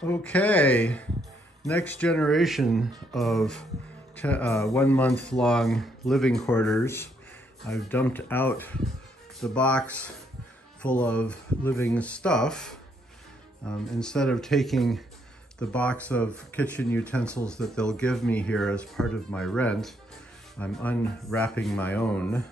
Okay, next generation of 1 month long living quarters. I've dumped out the box full of living stuff. Instead of taking the box of kitchen utensils that they'll give me here as part of my rent, I'm unwrapping my own.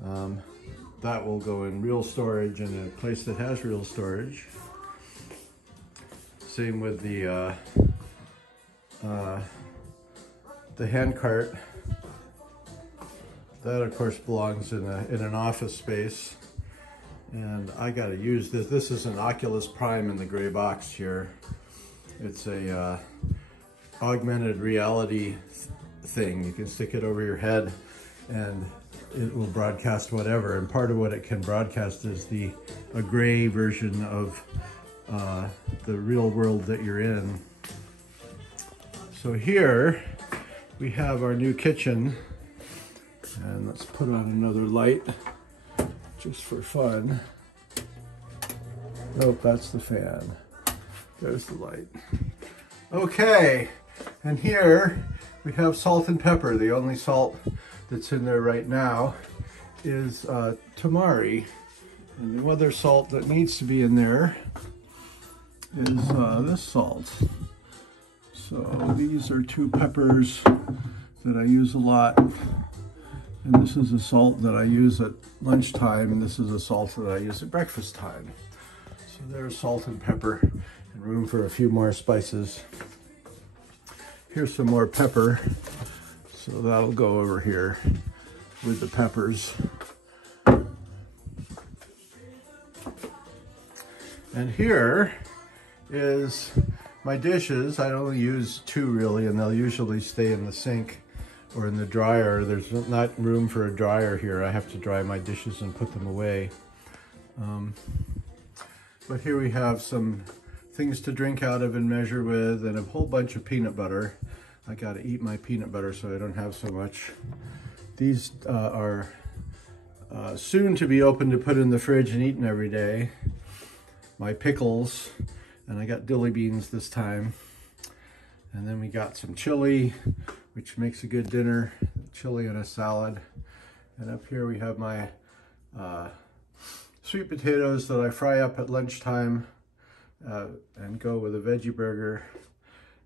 That will go in real storage in a place that has real storage. Same with the hand cart. That of course belongs in an office space. And I gotta use this. This is an Oculus Prime in the gray box here. It's a augmented reality thing. You can stick it over your head and it will broadcast whatever. And part of what it can broadcast is a gray version of the real world that you're in. So here we have our new kitchen, and let's put on another light just for fun. Nope, that's the fan. There's the light. Okay, and here we have salt and pepper. The only salt that's in there right now is tamari. And the other salt that needs to be in there is this salt. So these are 2 peppers that I use a lot. And this is a salt that I use at lunchtime, and this is a salt that I use at breakfast time. So there's salt and pepper, and room for a few more spices. Here's some more pepper. So that'll go over here with the peppers. And here is my dishes. I only use 2 really, and they'll usually stay in the sink or in the dryer. There's not room for a dryer here. I have to dry my dishes and put them away. But here we have some things to drink out of and measure with, and a whole bunch of peanut butter. I gotta eat my peanut butter so I don't have so much. These are soon to be opened to put in the fridge and eaten every day. My pickles, and I got dilly beans this time. And then we got some chili, which makes a good dinner, chili and a salad. And up here we have my sweet potatoes that I fry up at lunchtime and go with a veggie burger,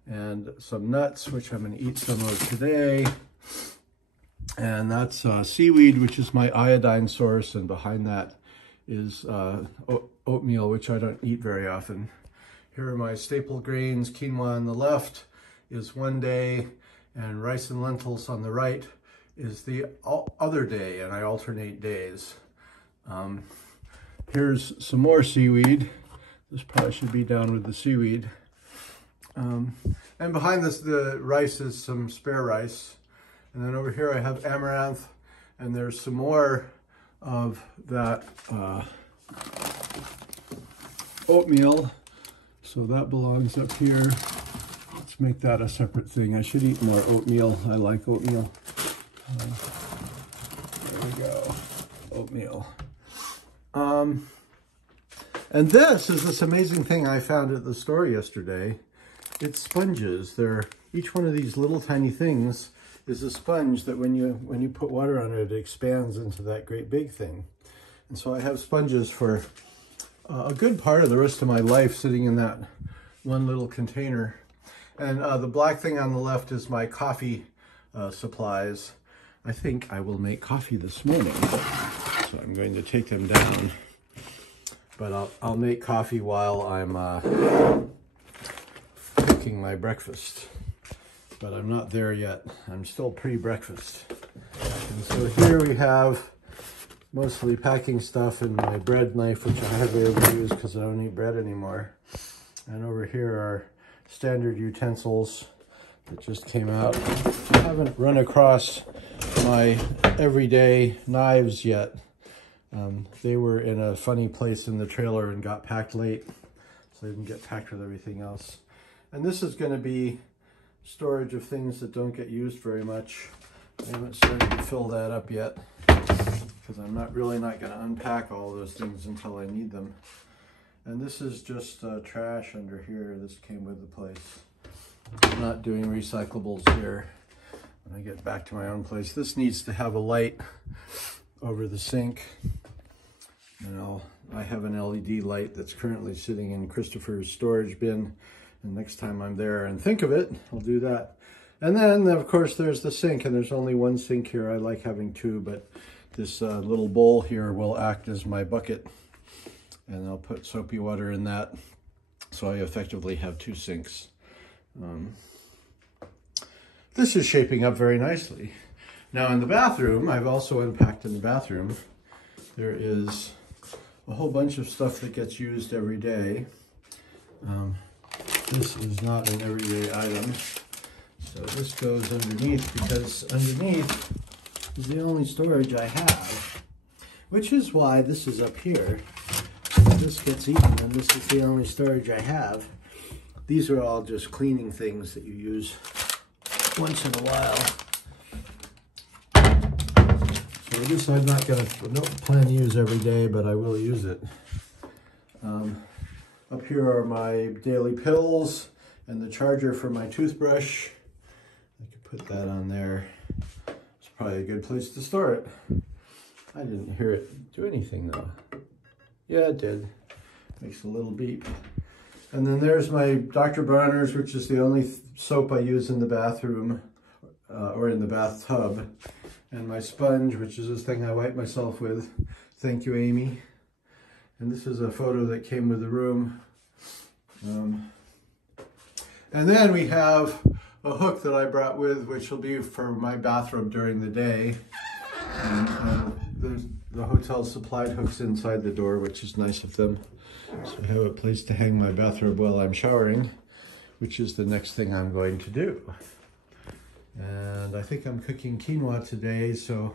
and some nuts, which I'm gonna eat some of today. And that's seaweed, which is my iodine source, and behind that is oatmeal, which I don't eat very often. Here are my staple grains. Quinoa on the left is one day, and rice and lentils on the right is the other day, and I alternate days. Here's some more seaweed. This probably should be down with the seaweed. And behind this, the rice is some spare rice. And then over here I have amaranth, and there's some more of that oatmeal. So that belongs up here. Let's make that a separate thing. I should eat more oatmeal. I like oatmeal. There we go, oatmeal. And this is this amazing thing I found at the store yesterday. It's sponges. Each one of these little tiny things is a sponge that when you put water on it, it expands into that great big thing. And so I have sponges for a good part of the rest of my life sitting in that one little container. And the black thing on the left is my coffee supplies. I think I will make coffee this morning, so I'm going to take them down. But I'll make coffee while I'm cooking my breakfast. But I'm not there yet. I'm still pre-breakfast. And so here we have mostly packing stuff and my bread knife, which I hardly ever use because I don't eat bread anymore. And over here are standard utensils that just came out. I haven't run across my everyday knives yet. They were in a funny place in the trailer and got packed late, so they didn't get packed with everything else. And this is going to be storage of things that don't get used very much. I haven't started to fill that up yet because I'm not going to unpack all those things until I need them. And this is just trash under here. This came with the place. I'm not doing recyclables here. When I get back to my own place, this needs to have a light over the sink. And I have an LED light that's currently sitting in Christopher's storage bin. And next time I'm there and think of it, I'll do that. And then, of course, there's the sink, and there's only one sink here. I like having two, but this little bowl here will act as my bucket. And I'll put soapy water in that. So I effectively have two sinks. This is shaping up very nicely. Now in the bathroom, I've also unpacked in the bathroom. There is a whole bunch of stuff that gets used every day. This is not an everyday item. So this goes underneath because underneath is the only storage I have, which is why this is up here. This gets eaten and this is the only storage I have. These are all just cleaning things that you use once in a while. So this I don't plan to use every day, but I will use it. Up here are my daily pills and the charger for my toothbrush. I could put that on there. It's probably a good place to store it. I didn't hear it do anything though. Yeah, it did. Makes a little beep. And then there's my Dr. Bronner's, which is the only soap I use in the bathroom or in the bathtub. And my sponge, which is this thing I wipe myself with. Thank you, Amy. And this is a photo that came with the room. And then we have a hook that I brought with, which will be for my bathrobe during the day. And there's the hotel supplied hooks inside the door, which is nice of them. So I have a place to hang my bathrobe while I'm showering, which is the next thing I'm going to do. And I think I'm cooking quinoa today, so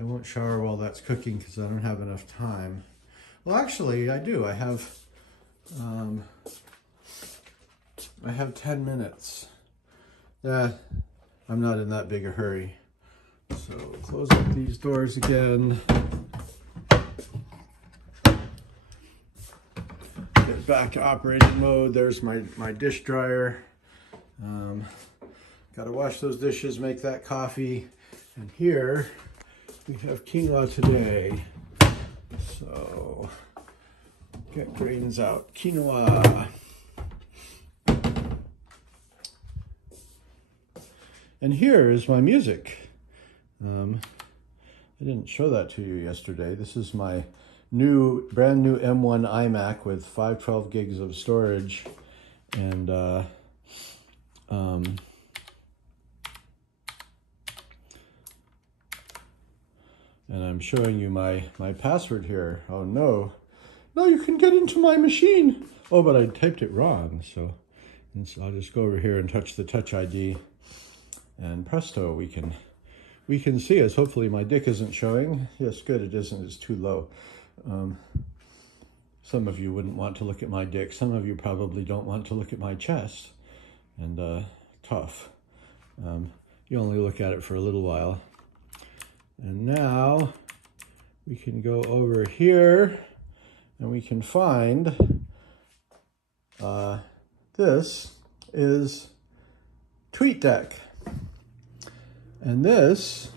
I won't shower while that's cooking because I don't have enough time. Well, actually, I do. I have 10 minutes. I'm not in that big a hurry. So close up these doors again. Get back to operating mode. There's my dish dryer. Got to wash those dishes, make that coffee. And here we have quinoa today. So get grains out. Quinoa. And here is my music. I didn't show that to you yesterday. This is my brand new M1 iMac with 512 gigs of storage. And I'm showing you my password here. Oh no. No, you can get into my machine. Oh, but I typed it wrong. So I'll just go over here and touch the Touch ID. And presto, we can see us. Hopefully my dick isn't showing. Yes, good, it isn't. It's too low. Some of you wouldn't want to look at my dick. Some of you probably don't want to look at my chest. And tough. You only look at it for a little while. And now we can go over here and we can find this is TweetDeck. And this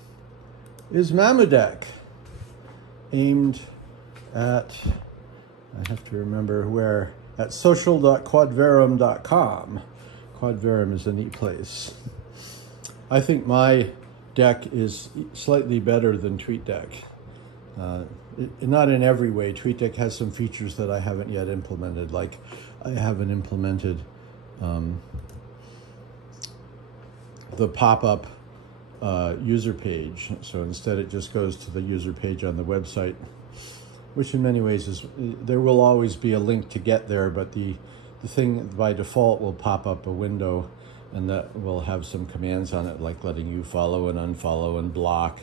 is Mamudeck, aimed at, I have to remember where, at social.quadverum.com. Quadverum is a neat place. I think my deck is slightly better than TweetDeck. Not in every way. TweetDeck has some features that I haven't yet implemented, like I haven't implemented the pop-up user page. So instead it just goes to the user page on the website, which in many ways is, there will always be a link to get there, but the thing by default will pop up a window and that will have some commands on it, like letting you follow and unfollow and block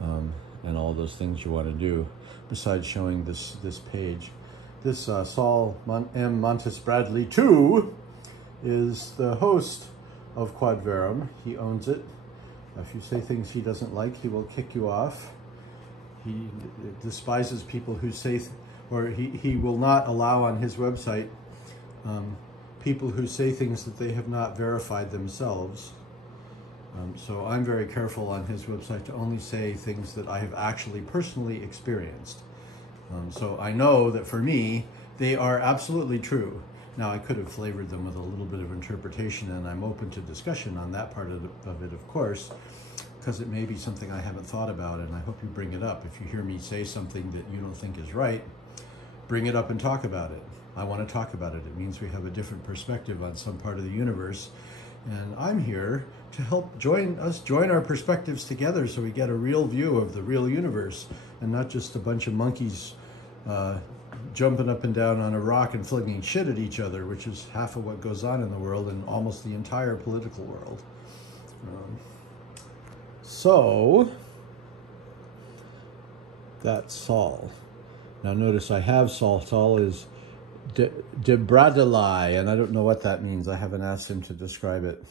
and all those things you want to do, besides showing this page. This Saul M. Montes Bradley II is the host of Quadverum. He owns it. If you say things he doesn't like, he will kick you off. He despises people who say or he will not allow on his website people who say things that they have not verified themselves. So I'm very careful on his website to only say things that I have actually personally experienced. So I know that for me, they are absolutely true. Now, I could have flavored them with a little bit of interpretation, and I'm open to discussion on that part of it, of course, because it may be something I haven't thought about, and I hope you bring it up. If you hear me say something that you don't think is right, bring it up and talk about it. I want to talk about it. It means we have a different perspective on some part of the universe, and I'm here to help join our perspectives together so we get a real view of the real universe, and not just a bunch of monkeys jumping up and down on a rock and flinging shit at each other, which is half of what goes on in the world and almost the entire political world. So that's Saul. Now notice I have Saul. Saul is Debradali, and I don't know what that means. I haven't asked him to describe it.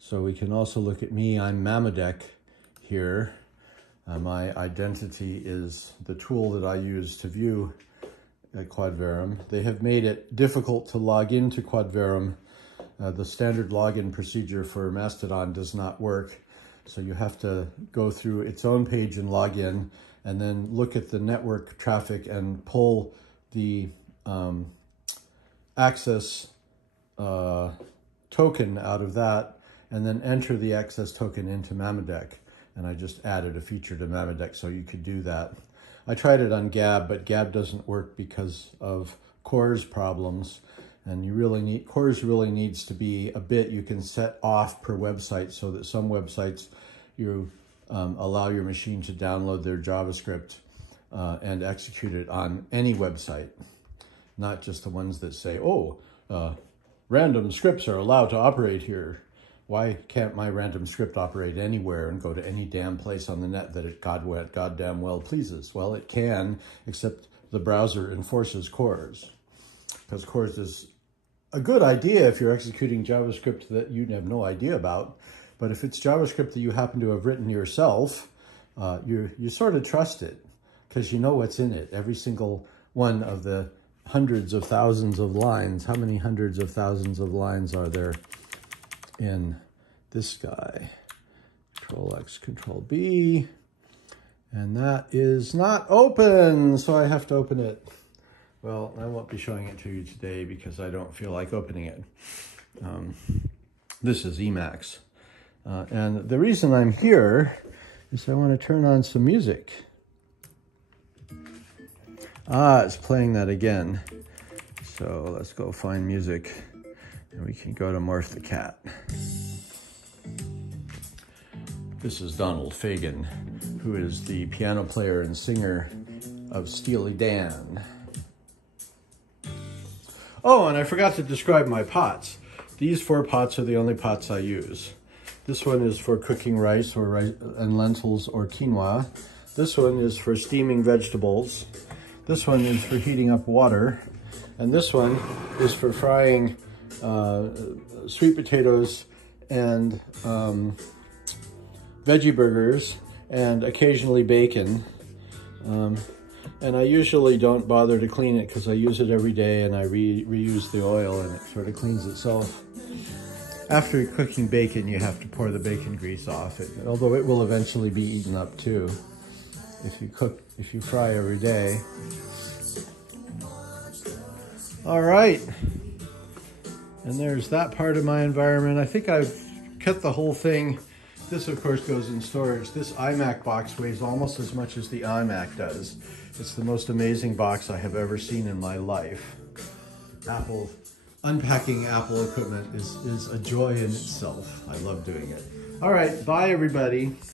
So we can also look at me. I'm Mamadek here. My identity is the tool that I use to view Quadverum. They have made it difficult to log into Quadverum. The standard login procedure for Mastodon does not work. So you have to go through its own page and log in, and then look at the network traffic and pull the access token out of that, and then enter the access token into Mamadek. And I just added a feature to Mamadek so you could do that. I tried it on Gab, but Gab doesn't work because of CORS problems. And CORS really needs to be a bit you can set off per website, so that some websites you allow your machine to download their JavaScript and execute it on any website, not just the ones that say, oh, random scripts are allowed to operate here. Why can't my random script operate anywhere and go to any damn place on the net that it goddamn well pleases? Well, it can, except the browser enforces CORS. Because CORS is a good idea if you're executing JavaScript that you have no idea about. But if it's JavaScript that you happen to have written yourself, you sort of trust it because you know what's in it. Every single one of the hundreds of thousands of lines. How many hundreds of thousands of lines are there in this guy? Control X, Control B. And that is not open, so I have to open it. Well, I won't be showing it to you today because I don't feel like opening it. This is Emacs. And the reason I'm here is I want to turn on some music. Ah, it's playing that again. So let's go find music and we can go to Morph the Cat. This is Donald Fagen, who is the piano player and singer of Steely Dan. Oh, and I forgot to describe my pots. These 4 pots are the only pots I use. This one is for cooking rice and lentils or quinoa. This one is for steaming vegetables. This one is for heating up water. And this one is for frying sweet potatoes and veggie burgers and occasionally bacon. And I usually don't bother to clean it because I use it every day and I reuse the oil and it sort of cleans itself. After cooking bacon, you have to pour the bacon grease off it, although it will eventually be eaten up too if you fry every day. All right. And there's that part of my environment. I think I've cut the whole thing. This, of course, goes in storage. This iMac box weighs almost as much as the iMac does. It's the most amazing box I have ever seen in my life. Unpacking Apple equipment is a joy in itself. I love doing it. All right, bye everybody.